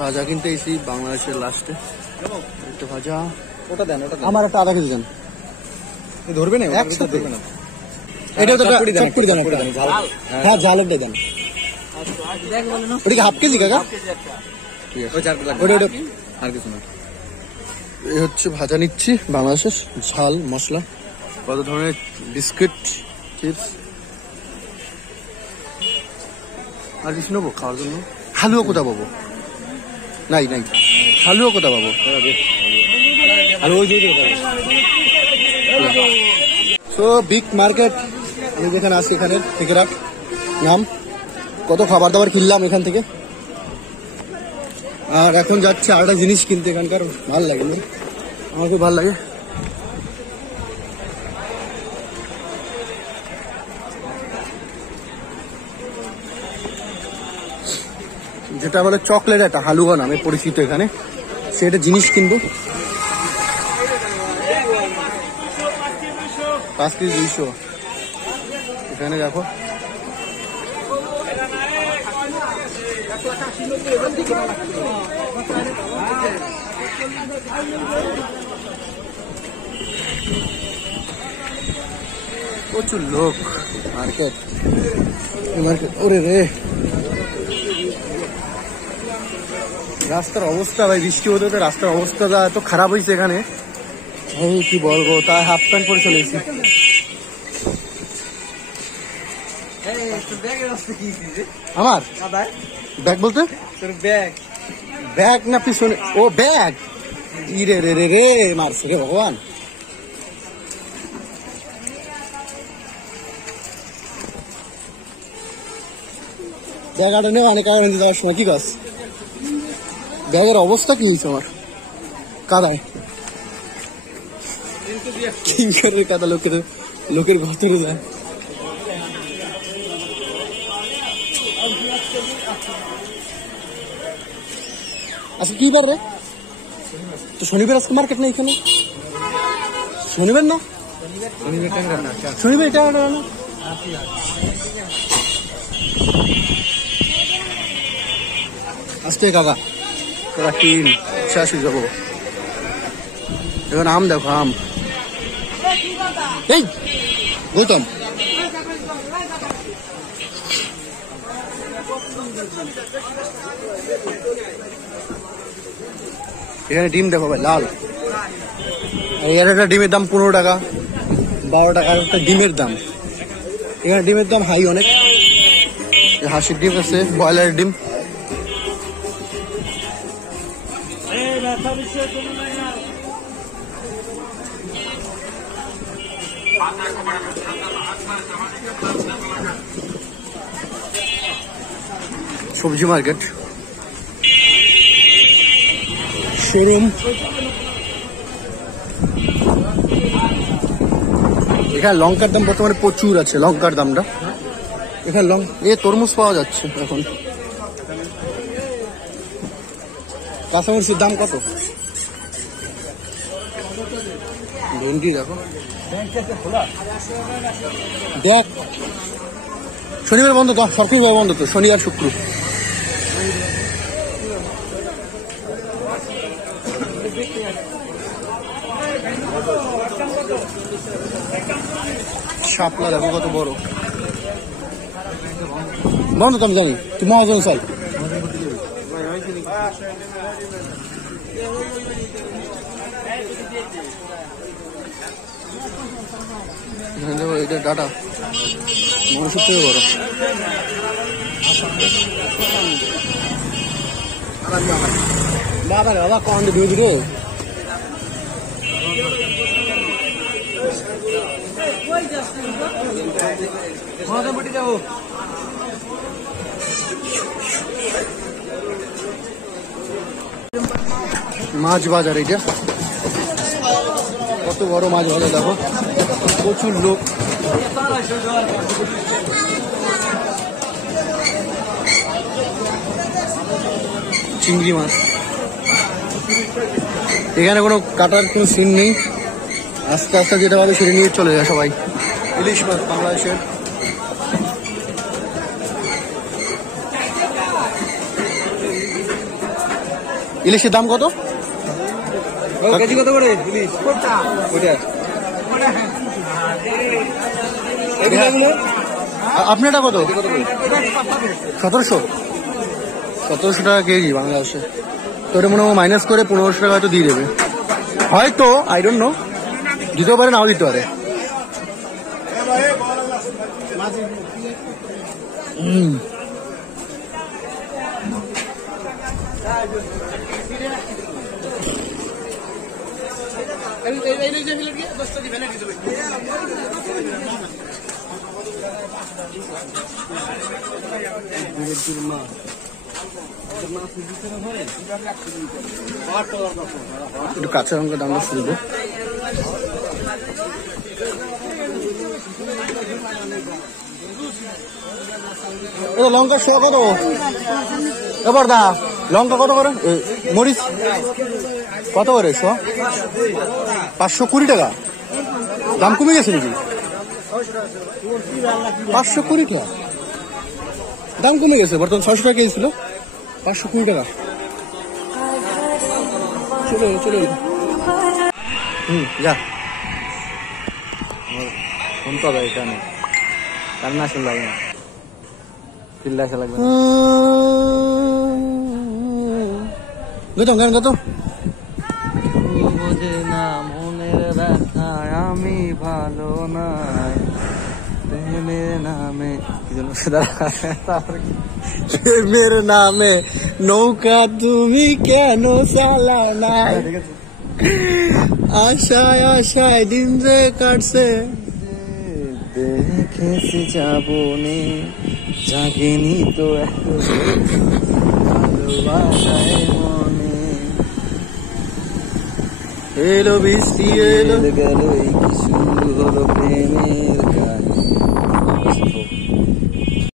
ভাজা কিনতে এসি বাংলাদেশের লাস্টে একটা ভাজা। ওটা দেন, ওটা আমার একটা আধা কেজি দেন। ধরবে না একসাথে? এটাও তো চটপটি দেন একটা। হ্যাঁ ঝালেরটা দেন। ওটা কি হাফ কেজি কাকা? আর কিছু না। এই হচ্ছে ভাজা নিচ্ছি বাংলাদেশের ঝাল মশলা, কত ধরনের বিস্কিট চিপস আর কিছু নেবো খাওয়ার জন্য। হালুয়া কোথা পাবো? নাই নাই, হালুয়া কোথা পাবো? সো বিগ মার্কেট আমি যেখানে আসি এখানে থেকে রাখ নাম কত খাবার দাবার কিনলাম এখান থেকে। আর এখন যাচ্ছে আরেকটা জিনিস কিনতে, এখানকার ভাল লাগে না আমার, খুব ভাল লাগে। যেটা বলে চকলেট, একটা হালুয়া নামে পরিচিত এখানে, সেটা জিনিস কিনবো। 5 পিস 200। এখানে দেখো প্রচুর লোক। মার্কেট ওরে রে, রাস্তার অবস্থা ভাই, বৃষ্টি হতে হতে রাস্তার অবস্থাটা এত খারাপ হয়েছে এখানে, এই কি বলবো। তাই হাফ প্যান্ট পরে চলে এসেছি। আমার ব্যাগ বলতে ব্যাগ না পিছনে? ও ব্যাগ, ইরে রে রে রে মারছে রে ভগবান। ব্যাগ আটা নেই অনেক আগে যাওয়ার সময়, কি গাছ ব্যাগের অবস্থা কি হয়েছে আমার, কাদায় কি করে কাদা লোকের ভেতরে যায়। আচ্ছা কি বার রে? তো শনিবার আজকে মার্কেট নেই এখানে? শনিবার না, শনিবার এটা না। আসতে কাকা তোরা 386 যাবো। এখন আম দেখো, আম এই গৌতম এখানে ডিম দেখো ভাই, লাল। এর একটা ডিমের দাম 15 টাকা 12 টাকা একটা ডিমের দাম। এখানে ডিমের দাম হাই অনেক। হাঁসির ডিম আছে, ব্রয়লারের ডিম। সবজি মার্কেট, শোরুম। এখানে লঙ্কার দাম বর্তমানে প্রচুর আছে, লঙ্কার দামটা এখানে তরমুজ পাওয়া যাচ্ছে এখন। কাঁচামরিচের দাম কত? ভেন্ডি দেখো, দেখ শনিবার বন্ধ তো, সবকিছু বন্ধ তো, শনি আর শুক্র। শাপলা দেখো কত বড়, বন্ধ তো আমি জানি, তুই মহাজন চাই। এটা ডাটা মানুষের থেকে বড়। বাবা বাবা কম দিয়ে দিবে। মাছ বাজার, এটা কত বড় মাছ বাজার দেখো, প্রচুর লোক। চিংড়ি মাছ এখানে কোনো কাটার কোনো সিন নেই, আস্তে আস্তে যেটা হবে সেটা নিয়ে চলে যায় সবাই। ইলিশ মাছ বাংলাদেশের। ইলিশের দাম কত? কেজি কত করে ইলিশ? আপনারটা কত? 1700 টাকা কেজি বাংলাদেশে। তো এটা মনে হয় মাইনাস করে 1500 টাকা হয়তো দিয়ে দেবে, হয়তো, আই ডোন্ট নো, দিতেও পারে নাও দিতে পারে। একটু কাঁচা লঙ্কা দামটা শুনবো। লঙ্কা শো কত? এবার দা লঙ্কা কত করে? মরিচ কত করে শো? 520 টাকা। দাম কমে গেছে নাকি? 520 টাকা দাম কমে গেছে, বর্তমান 600 টাকা কেজি ছিল, 520 টাকা। চলো চলো, যা ফোন পাবে এখানে, কান্না আসলে লাগে না, চিল্লা আসা লাগবে না। গেতাম গান গাতো। বোঝে না মনের ব্যথায় আমি ভালো নাই, প্রেমের নামে প্রেমের নামে নৌকা তুমি কেন চালাও নাই, আশায় আশায় দিন যে কাটছে, দেখেছি যাবনি জাগেনি তো এত ভালোবাসায় মনে, এলো বৃষ্টি এলো গেল এই কিছু হলো প্রেমের কাহিনী।